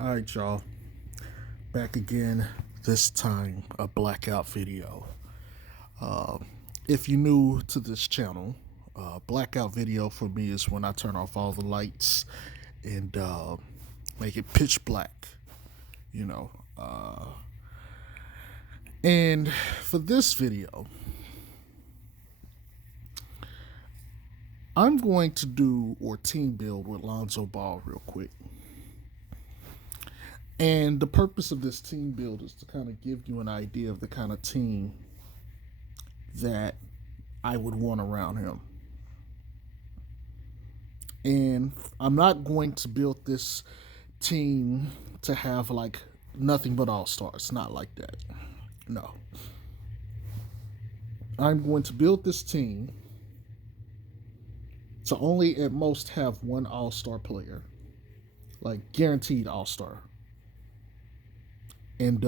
All right, y'all. Back again. This time, a blackout video. Uh, if you're new to this channel, blackout video for me is when I turn off all the lights and make it pitch black. You know. And for this video, I'm going to do or team build with Lonzo Ball real quick. And the purpose of this team build is to kind of give you an idea of the kind of team that I would want around him. And I'm not going to build this team to have like nothing but all stars. Not like that. No. I'm going to build this team to only at most have one all star player, like guaranteed all star. And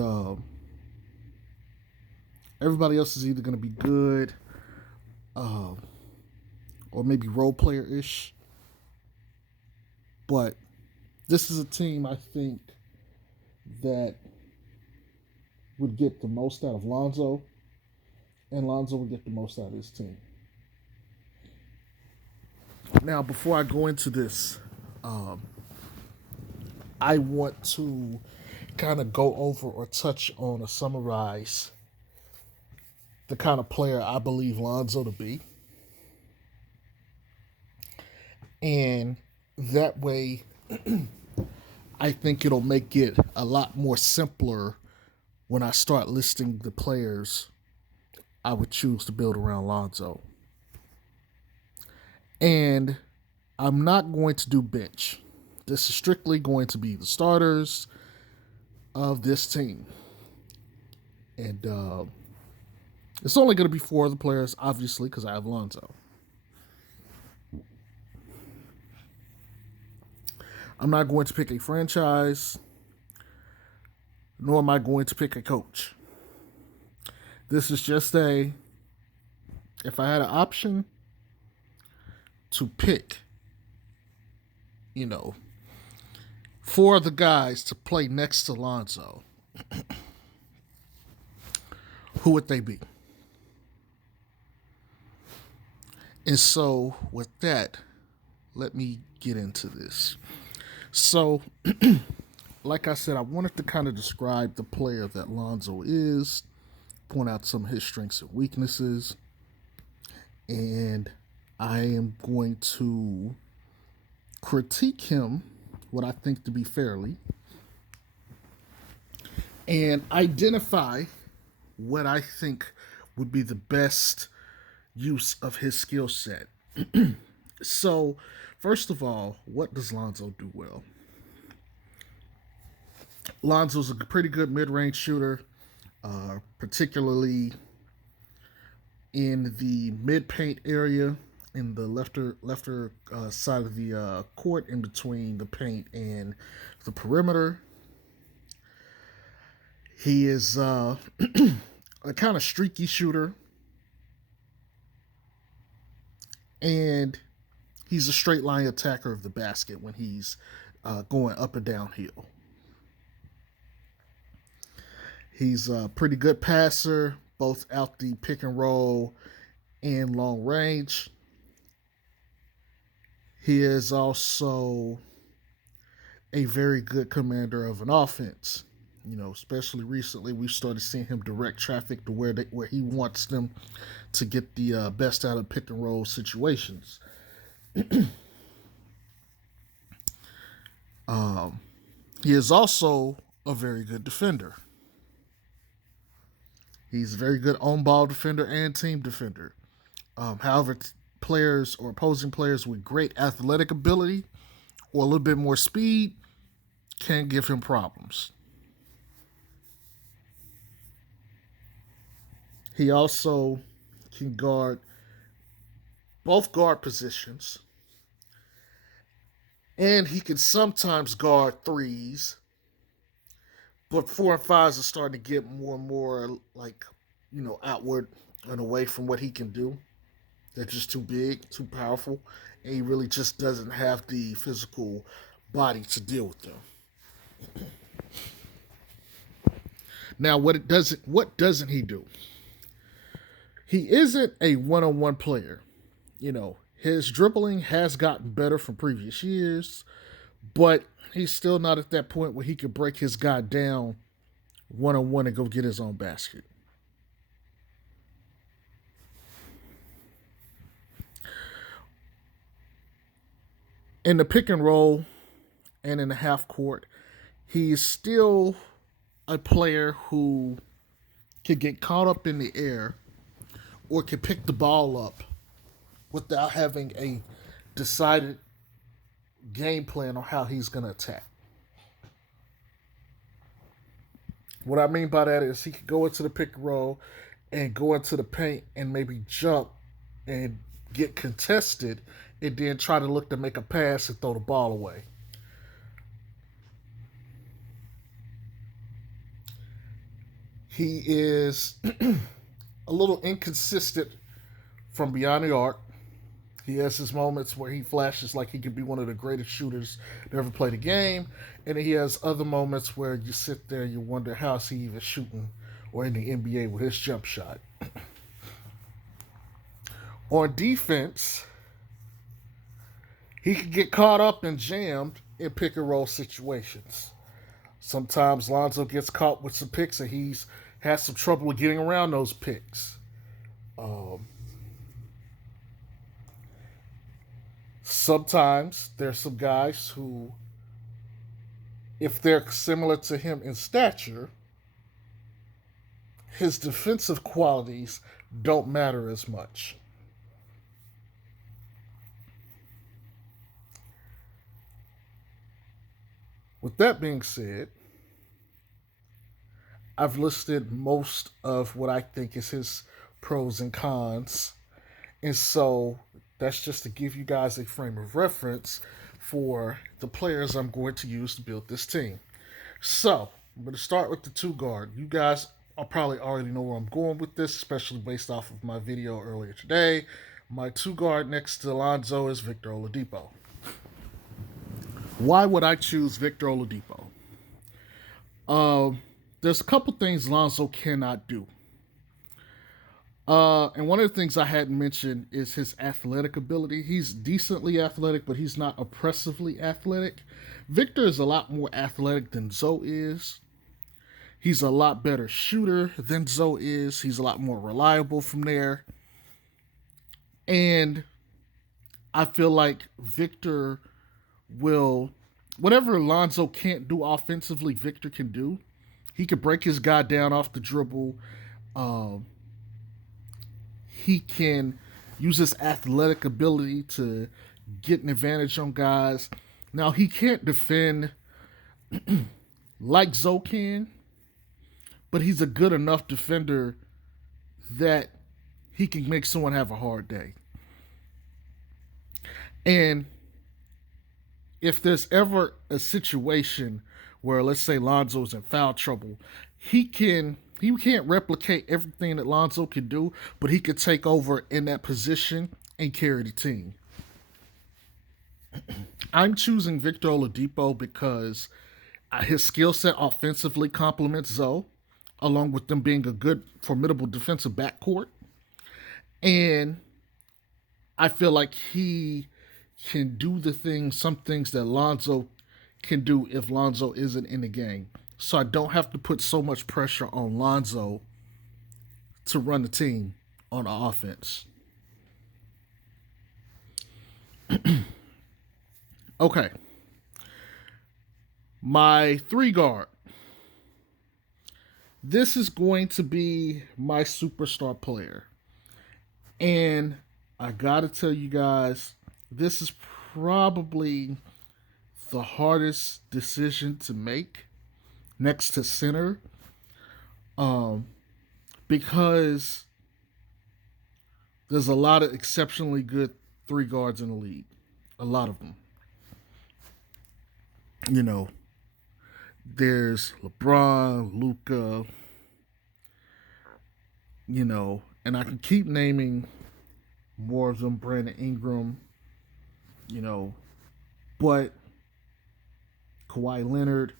everybody else is either going to be good uh, or maybe role player ish. But this is a team I think that would get the most out of Lonzo, and Lonzo would get the most out of his team. Now, before I go into this, I want to kind of go over or touch on or summarize the kind of player I believe Lonzo to be. And that way, I think it'll make it a lot more simpler when I start listing the players I would choose to build around Lonzo. And I'm not going to do bench. This is strictly going to be the starters of this team. And it's only going to be four of the players, obviously, because I have Lonzo. I'm not going to pick a franchise, nor am I going to pick a coach. This is just if I had an option to pick, four of the guys to play next to Lonzo, who would they be? And so, with that, let me get into this. So, like I said, I wanted to kind of describe the player that Lonzo is, point out some of his strengths and weaknesses, and I am going to critique him, what I think to be fairly, and identify what I think would be the best use of his skill set. So, first of all, what does Lonzo do well? Lonzo's a pretty good mid-range shooter, particularly in the mid-paint area, in the lefter side of the court, in between the paint and the perimeter. He is a kind of streaky shooter, and he's a straight line attacker of the basket when he's going up and downhill. He's a pretty good passer, both out the pick and roll and long range. He is also a very good commander of an offense. Especially recently, we've started seeing him direct traffic to where he wants them to get the best out of pick and roll situations. He is also a very good defender. He's a very good on-ball defender and team defender. However, players or opposing players with great athletic ability or a little bit more speed can give him problems. He also can guard both guard positions, and he can sometimes guard threes, but four and fives are starting to get more and more outward and away from what he can do. They're just too big, too powerful, and he really just doesn't have the physical body to deal with them. Now, what doesn't he do? He isn't a one-on-one player. His dribbling has gotten better from previous years, but he's still not at that point where he could break his guy down one-on-one and go get his own basket. In the pick and roll and in the half court, he's still a player who can get caught up in the air or can pick the ball up without having a decided game plan on how he's going to attack. What I mean by that is he could go into the pick and roll and go into the paint and maybe jump and get contested and then try to look to make a pass and throw the ball away. He is a little inconsistent from beyond the arc. He has his moments where he flashes like he could be one of the greatest shooters to ever play the game, and then he has other moments where you sit there and you wonder how's he even shooting or in the NBA with his jump shot. On defense, he can get caught up and jammed in pick and roll situations. Sometimes Lonzo gets caught with some picks and he's has some trouble getting around those picks. Um, Sometimes there's some guys who, if they're similar to him in stature, his defensive qualities don't matter as much. With that being said, I've listed most of what I think is his pros and cons. And so that's just to give you guys a frame of reference for the players I'm going to use to build this team. So I'm going to start with the two guard. You guys probably already know where I'm going with this, especially based off of my video earlier today. My two guard next to Lonzo is Victor Oladipo. Why would I choose Victor Oladipo? There's a couple things Lonzo cannot do. And one of the things I hadn't mentioned is his athletic ability. He's decently athletic, but he's not oppressively athletic. Victor is a lot more athletic than Zoe is. He's a lot better shooter than Zoe is. He's a lot more reliable from there. And I feel like Victor will, whatever Lonzo can't do offensively, Victor can do. He could break his guy down off the dribble. Um, he can use his athletic ability to get an advantage on guys. Now, he can't defend like Zoe can, but he's a good enough defender that he can make someone have a hard day. And if there's ever a situation where, let's say, Lonzo's in foul trouble, he can't replicate everything that Lonzo can do, but he could take over in that position and carry the team. I'm choosing Victor Oladipo because his skill set offensively complements Zoe, along with them being a good, formidable defensive backcourt. And I feel like he can do some things that Lonzo can do if Lonzo isn't in the game. So I don't have to put so much pressure on Lonzo to run the team on offense. Okay. My three guard. This is going to be my superstar player. And I gotta tell you guys, this is probably the hardest decision to make next to center. Um, because there's a lot of exceptionally good three guards in the league. A lot of them. You know, there's LeBron, Luca, and I can keep naming more of them, Brandon Ingram, you know, but Kawhi Leonard.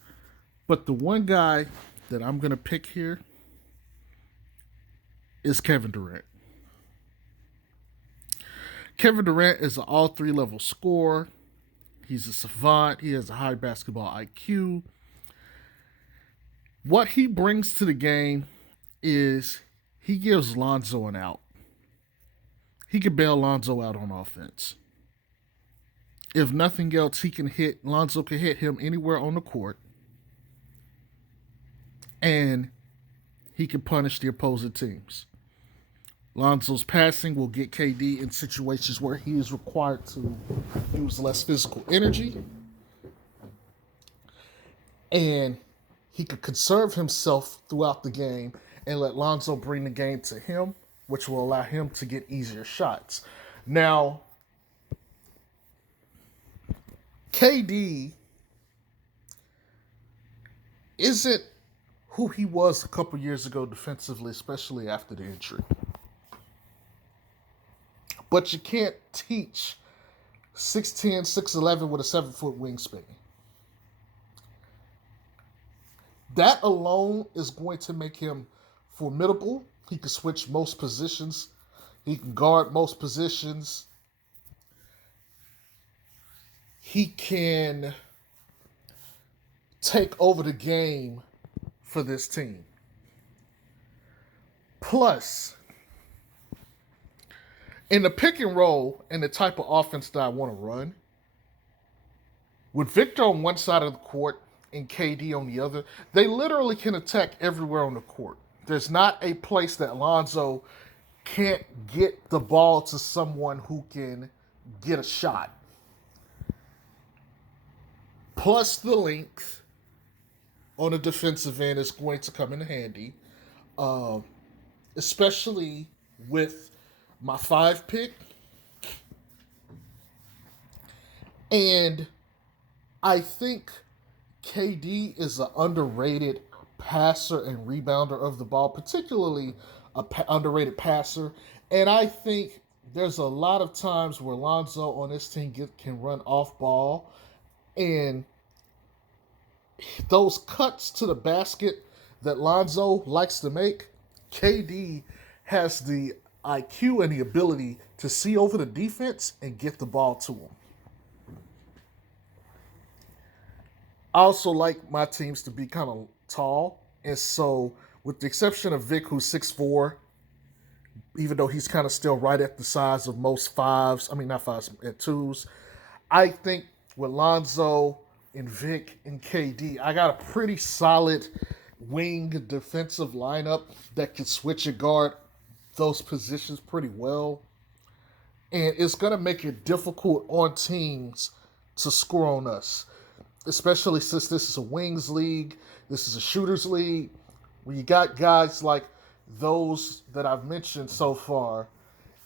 But the one guy that I'm going to pick here is Kevin Durant. Kevin Durant is an all three level scorer. He's a savant. He has a high basketball IQ. What he brings to the game is he gives Lonzo an out. He can bail Lonzo out on offense. If nothing else, Lonzo can hit him anywhere on the court, and he can punish the opposing teams. Lonzo's passing will get KD in situations where he is required to use less physical energy, and he could conserve himself throughout the game and let Lonzo bring the game to him, which will allow him to get easier shots. Now, KD isn't who he was a couple years ago defensively, especially after the injury. But you can't teach 6'10", 6'11" with a 7-foot wingspan. That alone is going to make him formidable. He can switch most positions. He can guard most positions. He can take over the game for this team. Plus, in the pick and roll and the type of offense that I want to run, with Victor on one side of the court and KD on the other, they literally can attack everywhere on the court. There's not a place that Lonzo can't get the ball to someone who can get a shot. Plus the length on the defensive end is going to come in handy, especially with my 5 pick. And I think KD is an underrated passer and rebounder of the ball, particularly an underrated passer. And I think there's a lot of times where Lonzo on this team can run off ball, and those cuts to the basket that Lonzo likes to make, KD has the IQ and the ability to see over the defense and get the ball to him. I also like my teams to be kind of tall, and so with the exception of Vic, who's 6'4", even though he's kind of still right at the size of most fives, I mean not fives, at twos, I think with Lonzo and Vic and KD, I got a pretty solid wing defensive lineup that can switch and guard those positions pretty well. And it's going to make it difficult on teams to score on us, especially since this is a wings league, this is a shooters league, where you got guys like those that I've mentioned so far.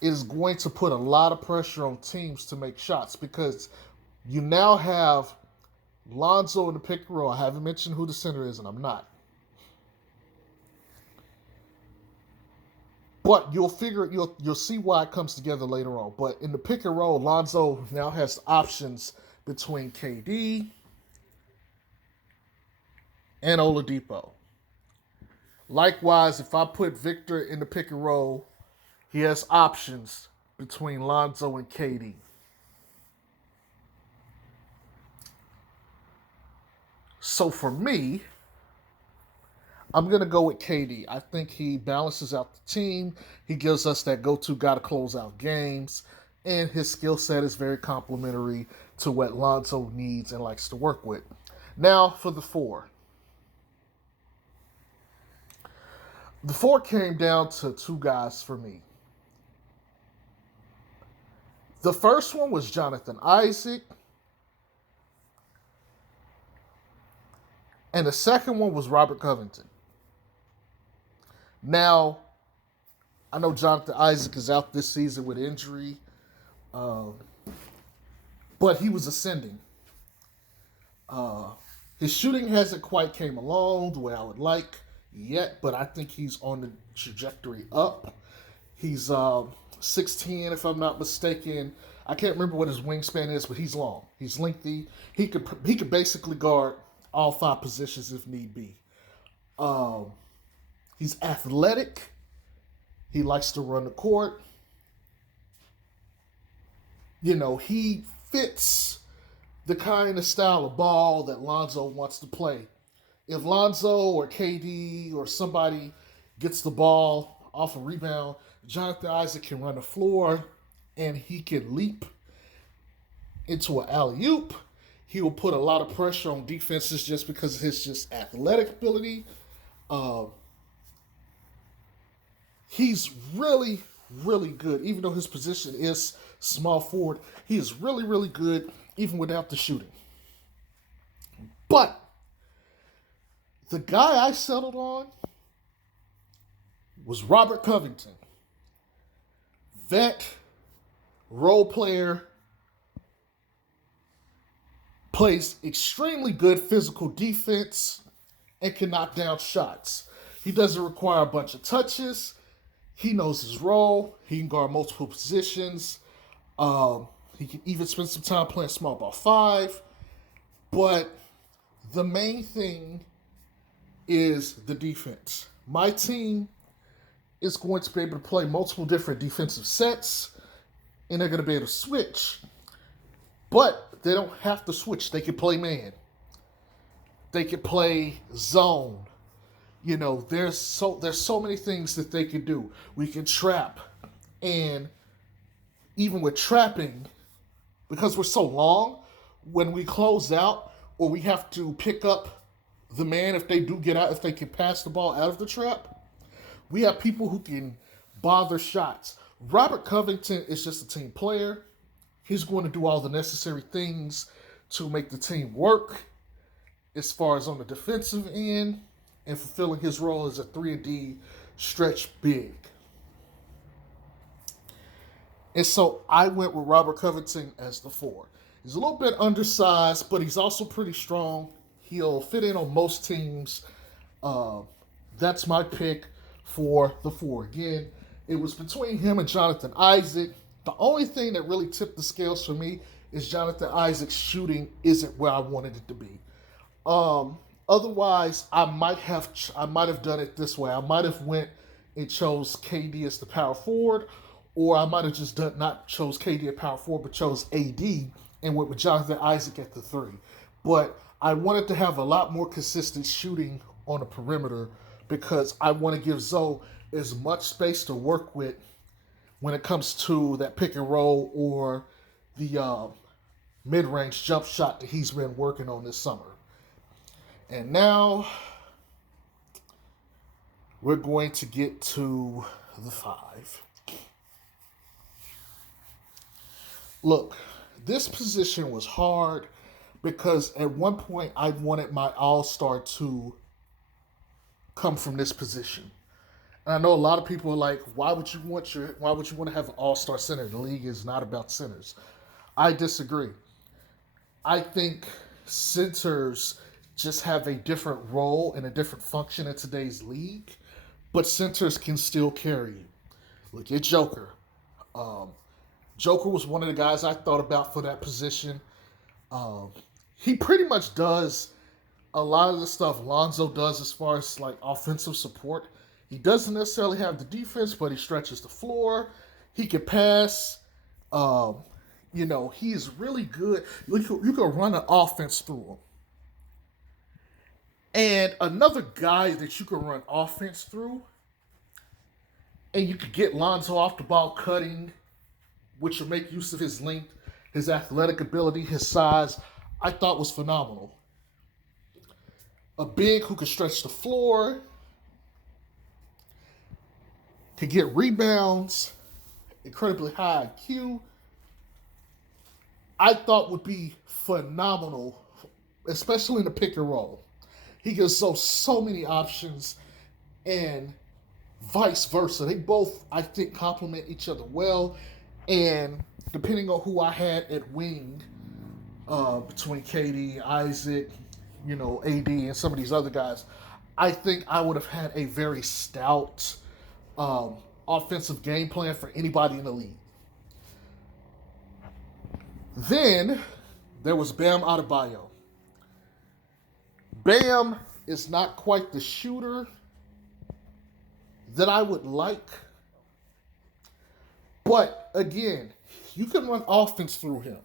It is going to put a lot of pressure on teams to make shots because you now have Lonzo in the pick and roll. I haven't mentioned who the center is, and I'm not. But you'll see why it comes together later on. But in the pick and roll, Lonzo now has options between KD and Oladipo. Likewise, if I put Victor in the pick and roll, he has options between Lonzo and KD. So for me, I'm going to go with KD. I think he balances out the team. He gives us that go-to guy to close out games. And his skill set is very complementary to what Lonzo needs and likes to work with. Now for the 4. The 4 came down to 2 guys for me. The first one was Jonathan Isaac. And the second one was Robert Covington. Now, I know Jonathan Isaac is out this season with injury, but he was ascending. His shooting hasn't quite came along the way I would like yet, but I think he's on the trajectory up. He's 6'10", if I'm not mistaken. I can't remember what his wingspan is, but he's long. He's lengthy. He could basically guard all five positions if need be. Um, he's athletic. He likes to run the court. He fits the kind of style of ball that Lonzo wants to play. If Lonzo or KD or somebody gets the ball off a rebound, Jonathan Isaac can run the floor and he can leap into an alley oop. He will put a lot of pressure on defenses just because of his just athletic ability. Uh, he's really, really good. Even though his position is small forward, he is really, really good even without the shooting. But the guy I settled on was Robert Covington. Vet, role player, plays extremely good physical defense, and can knock down shots. He doesn't require a bunch of touches. He knows his role. He can guard multiple positions. He can even spend some time playing small ball five. But the main thing is the defense. My team is going to be able to play multiple different defensive sets, and they're going to be able to switch. But they don't have to switch. They can play man. They can play zone. There's so many things that they can do. We can trap, and even with trapping, because we're so long, when we close out or we have to pick up the man if they do get out, if they can pass the ball out of the trap, we have people who can bother shots. Robert Covington is just a team player. He's going to do all the necessary things to make the team work as far as on the defensive end and fulfilling his role as a 3-and-D stretch big. And so I went with Robert Covington as the 4. He's a little bit undersized, but he's also pretty strong. He'll fit in on most teams. That's my pick for the 4. Again, it was between him and Jonathan Isaac. The only thing that really tipped the scales for me is Jonathan Isaac's shooting isn't where I wanted it to be. Otherwise, I might have done it this way. I might have went and chose KD as the power forward, or I might have just not chose KD at power forward, but chose AD and went with Jonathan Isaac at the 3. But I wanted to have a lot more consistent shooting on the perimeter because I want to give Zoe as much space to work with when it comes to that pick and roll or the mid-range jump shot that he's been working on this summer. And now we're going to get to the 5. Look, this position was hard because at one point I wanted my all-star to come from this position. And I know a lot of people are like, why would you want to have an all-star center? The league is not about centers. I disagree. I think centers just have a different role and a different function in today's league, but centers can still carry you. Look at Joker. Joker was one of the guys I thought about for that position. He pretty much does a lot of the stuff Lonzo does as far as like offensive support. He doesn't necessarily have the defense, but he stretches the floor. He can pass. He's really good. You can run an offense through him. And another guy that you can run offense through, and you could get Lonzo off the ball cutting, which will make use of his length, his athletic ability, his size, I thought was phenomenal. A big who could stretch the floor, could get rebounds, incredibly high IQ, I thought would be phenomenal, especially in the pick and roll. He gives so many options, and vice versa. They both, I think, complement each other well. And depending on who I had at wing, between KD, Isaac, AD, and some of these other guys, I think I would have had a very stout offensive game plan for anybody in the league. Then there was Bam Adebayo. Bam is not quite the shooter that I would like. But again, you can run offense through him.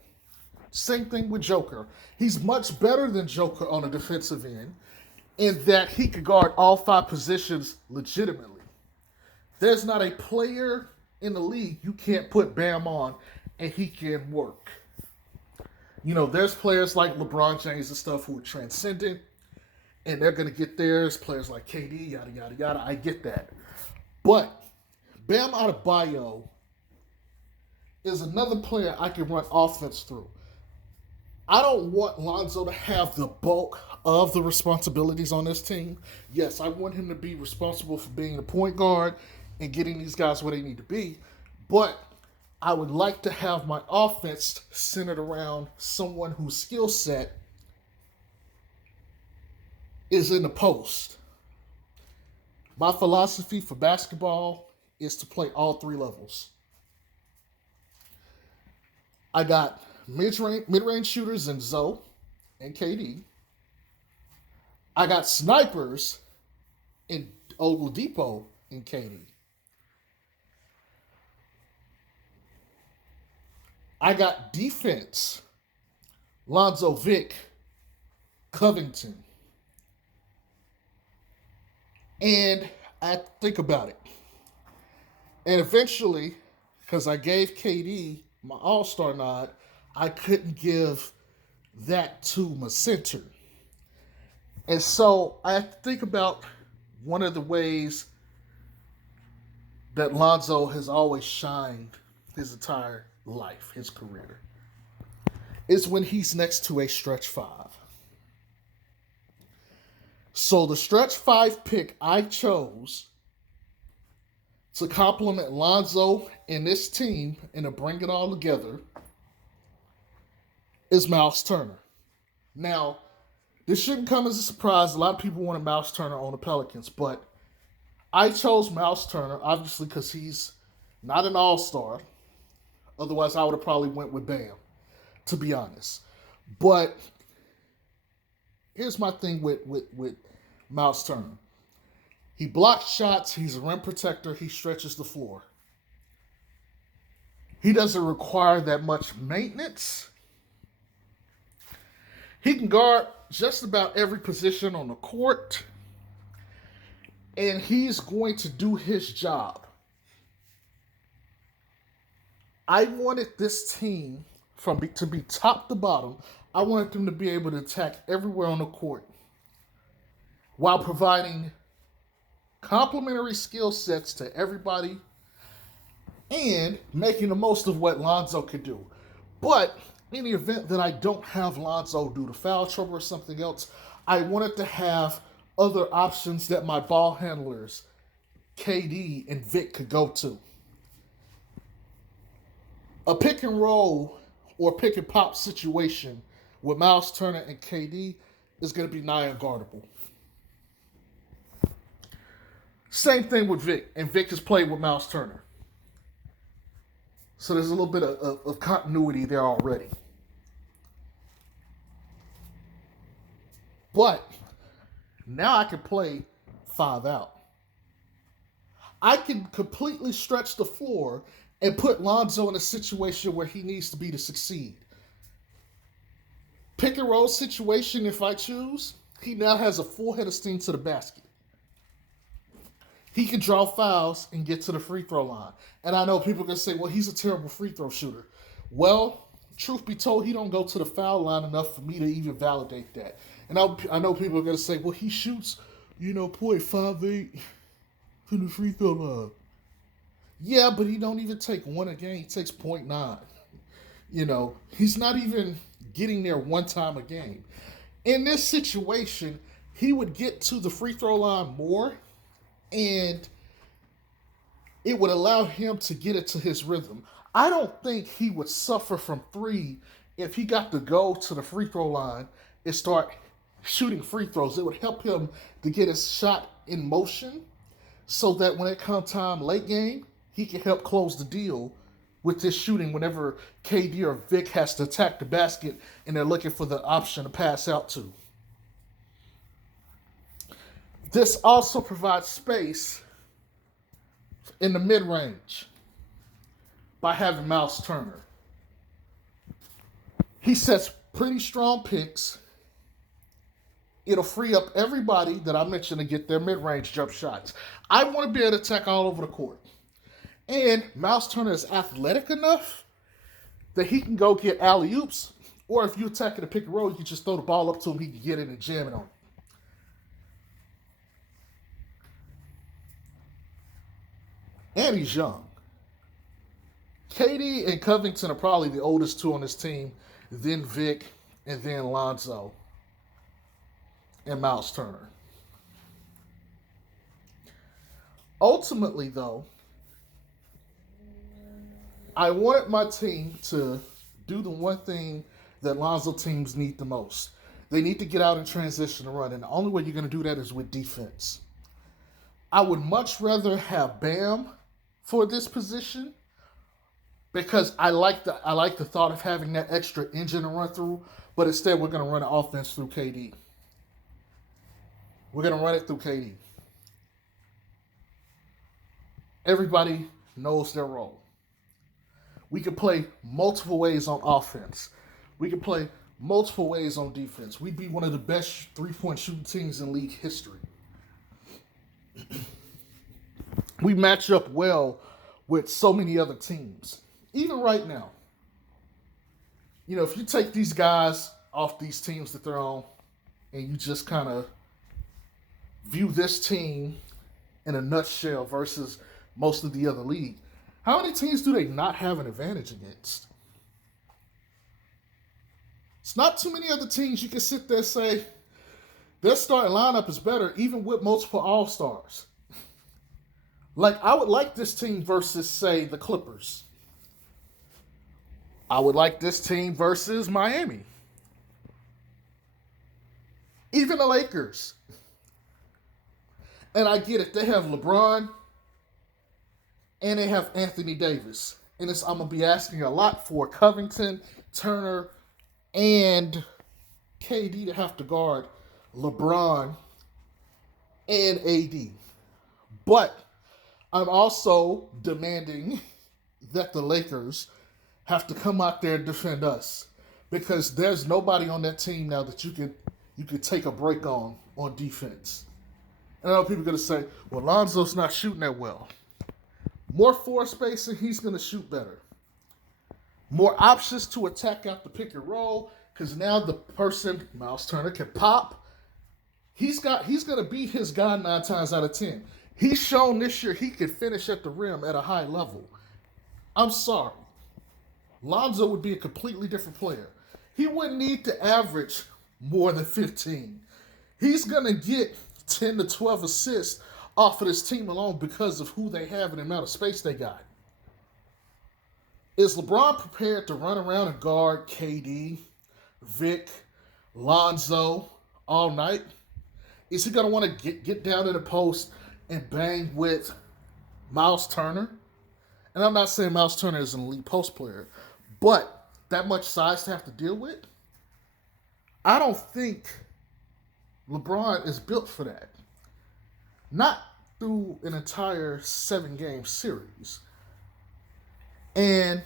Same thing with Joker. He's much better than Joker on the defensive end in that he can guard all five positions legitimately. There's not a player in the league you can't put Bam on and he can work. There's players like LeBron James and stuff who are transcendent and they're going to get theirs. Players like KD, yada, yada, yada. I get that. But Bam Adebayo is another player I can run offense through. I don't want Lonzo to have the bulk of the responsibilities on this team. Yes, I want him to be responsible for being the point guard and getting these guys where they need to be. But I would like to have my offense centered around someone whose skill set is in the post. My philosophy for basketball is to play all three levels. I got mid-range shooters in Zoe and KD. I got snipers in Oladipo and KD. I got defense, Lonzo, Vic, Covington. And I think about it. And eventually, because I gave KD my all-star nod, I couldn't give that to my center. And so I think about one of the ways that Lonzo has always shined his entire life, his career, is when he's next to a stretch five. So the stretch five pick I chose to complement Lonzo and this team and to bring it all together is Miles Turner. Now, this shouldn't come as a surprise. A lot of people wanted Miles Turner on the Pelicans, but I chose Miles Turner, obviously, because he's not an all-star. Otherwise, I would have probably went with Bam, to be honest. But here's my thing with Miles Turner. He blocks shots. He's a rim protector. He stretches the floor. He doesn't require that much maintenance. He can guard just about every position on the court. And he's going to do his job. I wanted this team to be top to bottom. I wanted them to be able to attack everywhere on the court while providing complementary skill sets to everybody and making the most of what Lonzo could do. But in the event that I don't have Lonzo due to foul trouble or something else, I wanted to have other options that my ball handlers, KD and Vic, could go to. A pick and roll or pick and pop situation with Miles Turner and KD is going to be nigh unguardable. Same thing with Vic, and Vic has played with Miles Turner. So there's a little bit of continuity there already. But now I can play 5 out. I can completely stretch the floor and put Lonzo in a situation where he needs to be to succeed. Pick and roll situation, if I choose, he now has a full head of steam to the basket. He can draw fouls and get to the free throw line. And I know people are going to say, well, he's a terrible free throw shooter. Well, truth be told, he don't go to the foul line enough for me to even validate that. And I know people are going to say, well, he shoots, 0.58 to the free throw line. Yeah, but he don't even take one a game. He takes 0.9. He's not even getting there one time a game. In this situation, he would get to the free throw line more, and it would allow him to get it to his rhythm. I don't think he would suffer from three if he got to go to the free throw line and start shooting free throws. It would help him to get his shot in motion so that when it comes time late game, he can help close the deal with this shooting whenever KD or Vic has to attack the basket and they're looking for the option to pass out to. This also provides space in the mid-range by having Miles Turner. He sets pretty strong picks. It'll free up everybody that I mentioned to get their mid-range jump shots. I want to be able to attack all over the court. And Miles Turner is athletic enough that he can go get alley-oops, or if you attack in a pick and roll, you can just throw the ball up to him, he can get it and jam it on it. And he's young. KD and Covington are probably the oldest two on this team, then Vic, and then Lonzo and Miles Turner. Ultimately, though, I wanted my team to do the one thing that Lonzo teams need the most. They need to get out and transition and run, and the only way you're going to do that is with defense. I would much rather have Bam for this position because I like the thought of having that extra engine to run through, but instead we're going to run the offense through KD. We're going to run it through KD. Everybody knows their role. We can play multiple ways on offense. We can play multiple ways on defense. We'd be one of the best three-point shooting teams in league history. We match up well with so many other teams. Even right now. You know, if you take these guys off these teams that they're on and you just kind of view this team in a nutshell versus most of the other league, how many teams do they not have an advantage against? It's not too many other teams you can sit there and say their starting lineup is better even with multiple all-stars. Like, I would like this team versus, say, the Clippers. I would like this team versus Miami. Even the Lakers. And I get it. They have LeBron and they have Anthony Davis. And I'm going to be asking a lot for Covington, Turner, and KD to have to guard LeBron and AD. But I'm also demanding that the Lakers have to come out there and defend us because there's nobody on that team now that you could take a break on defense. And I know people are going to say, well, Lonzo's not shooting that well. More floor spacing, he's going to shoot better. More options to attack out the pick and roll because now the person, Miles Turner, can pop. He's going to be his guy 9 times out of 10. He's shown this year he can finish at the rim at a high level. I'm sorry. Lonzo would be a completely different player. He wouldn't need to average more than 15. He's going to get 10 to 12 assists off of this team alone because of who they have and the amount of space they got. Is LeBron prepared to run around and guard KD, Vic, Lonzo all night? Is he going to want to get down in the post and bang with Miles Turner? And I'm not saying Miles Turner is an elite post player, but that much size to have to deal with? I don't think LeBron is built for that. Not through an entire 7-game series. And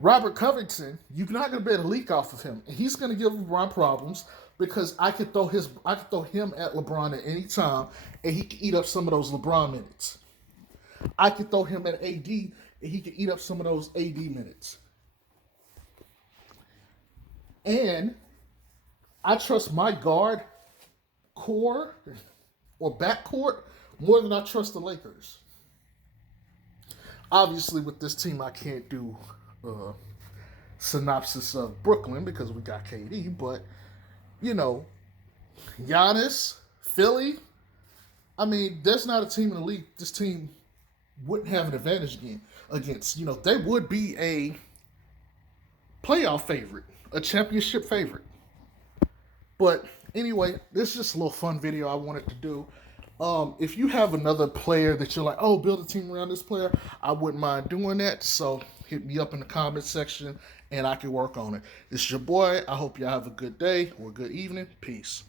Robert Covington, you're not going to be able to leak off of him. And he's going to give LeBron problems because I could throw him at LeBron at any time, and he could eat up some of those LeBron minutes. I could throw him at AD, and he could eat up some of those AD minutes. And I trust my guard core or backcourt more than I trust the Lakers. Obviously, with this team, I can't do synopsis of Brooklyn because we got KD, but you know, Giannis, Philly. I mean, there's not a team in the league this team wouldn't have an advantage against. You know, they would be a playoff favorite, a championship favorite. But anyway, this is just a little fun video I wanted to do. If you have another player that you're like, oh, build a team around this player, I wouldn't mind doing that. So hit me up in the comment section and I can work on it. It's your boy. I hope y'all have a good day or a good evening. Peace.